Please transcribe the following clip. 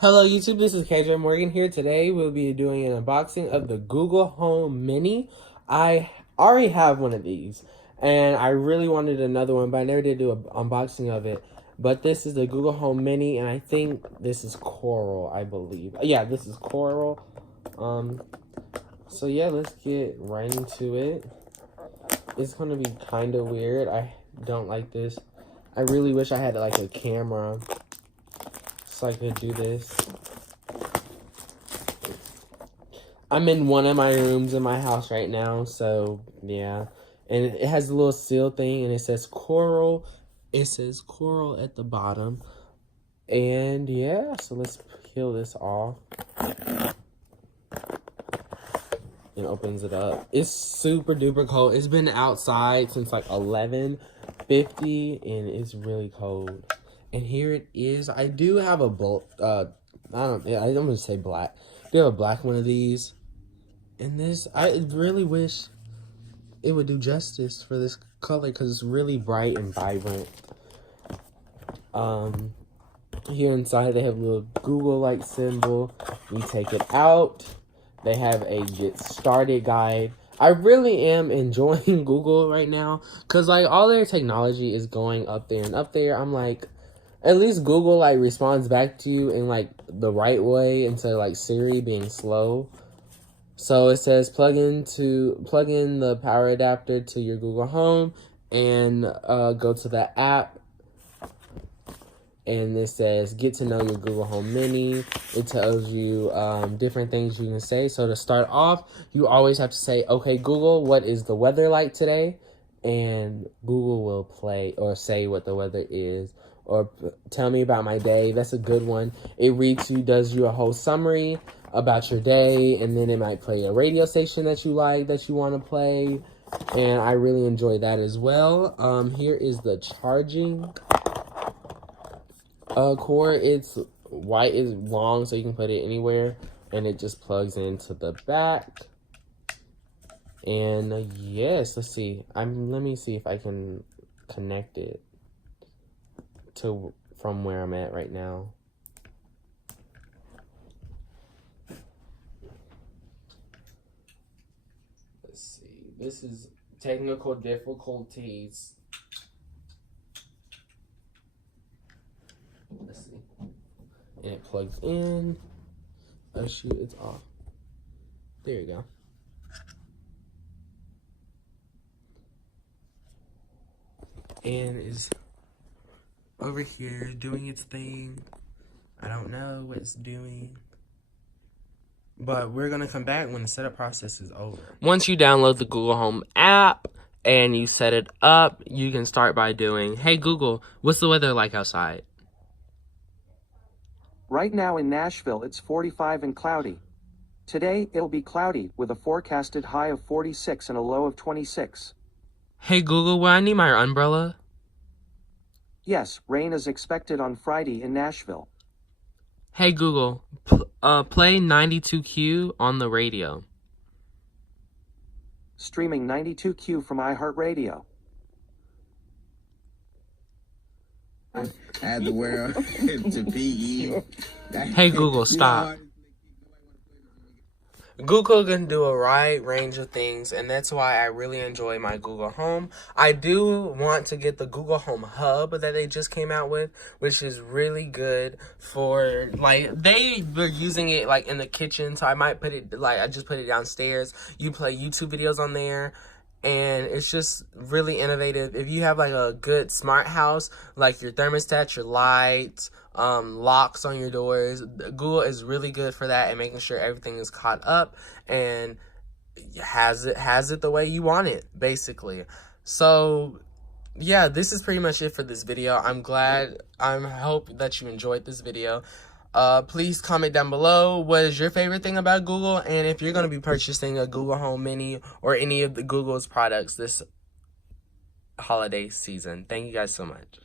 Hello YouTube, this is KJ Morgan here. Today we'll be doing an unboxing of the Google Home Mini. I already have one of these and I really wanted another one, but I never did do an unboxing of it. But this is the Google Home Mini and I think this is Coral, I believe. Yeah, this is Coral. So yeah, let's get right into it. It's gonna be kind of weird. I don't like this. I really wish I had like a camera so I could do this. I'm in one of my rooms in my house right now, so yeah. And it has a little seal thing, and it says Coral. It says Coral at the bottom. And yeah, so let's peel this off. And opens it up. It's super duper cold. It's been outside since like 11:50, and it's really cold. And here it is. I do have a I'm gonna say black. I do have a black one of these. And this, I really wish it would do justice for this color because it's really bright and vibrant. Here inside they have a little Google-like symbol. We take it out. They have a get started guide. I really am enjoying Google right now because like all their technology is going up there and up there. I'm like, at least Google like responds back to you in like the right way instead of like Siri being slow. So it says plug in the power adapter to your Google Home and go to the app. And it says get to know your Google Home Mini. It tells you different things you can say. So to start off, you always have to say, okay, Google, what is the weather like today? And Google will play or say what the weather is. Or tell me about my day. That's a good one. It does you a whole summary about your day, and then it might play a radio station that you like, that you want to play, and I really enjoy that as well. Here is the charging cord. It's white, it's long, so you can put it anywhere, and it just plugs into the back. And yes, let's see. Let me see if I can connect it to from where I'm at right now. Let's see. This is technical difficulties. Let's see. And it plugs in. Oh shoot, it's off. There you go. And is over here doing its thing. I don't know what it's doing. But we're going to come back when the setup process is over. Once you download the Google Home app and you set it up, you can start by doing, hey Google, what's the weather like outside? Right now in Nashville, it's 45 and cloudy. Today, it'll be cloudy with a forecasted high of 46 and a low of 26. Hey Google, will I need my umbrella? Yes, rain is expected on Friday in Nashville. Hey Google, play 92Q on the radio. Streaming 92Q from iHeartRadio. Add the world to PE. Hey Google, stop. Google can do a wide range of things, and that's why I really enjoy my Google Home. I do want to get the Google Home Hub that they just came out with, which is really good for, like, they were using it, like, in the kitchen, so I might put it, like, I just put it downstairs. You play YouTube videos on there, and it's just really innovative. If you have like a good smart house, like your thermostat, your lights, locks on your doors, Google is really good for that and making sure everything is caught up and has it the way you want it, basically. So yeah, this is pretty much it for this video. I hope that you enjoyed this video. Please comment down below what is your favorite thing about Google, and if you're going to be purchasing a Google Home Mini or any of the Google's products this holiday season. Thank you guys so much.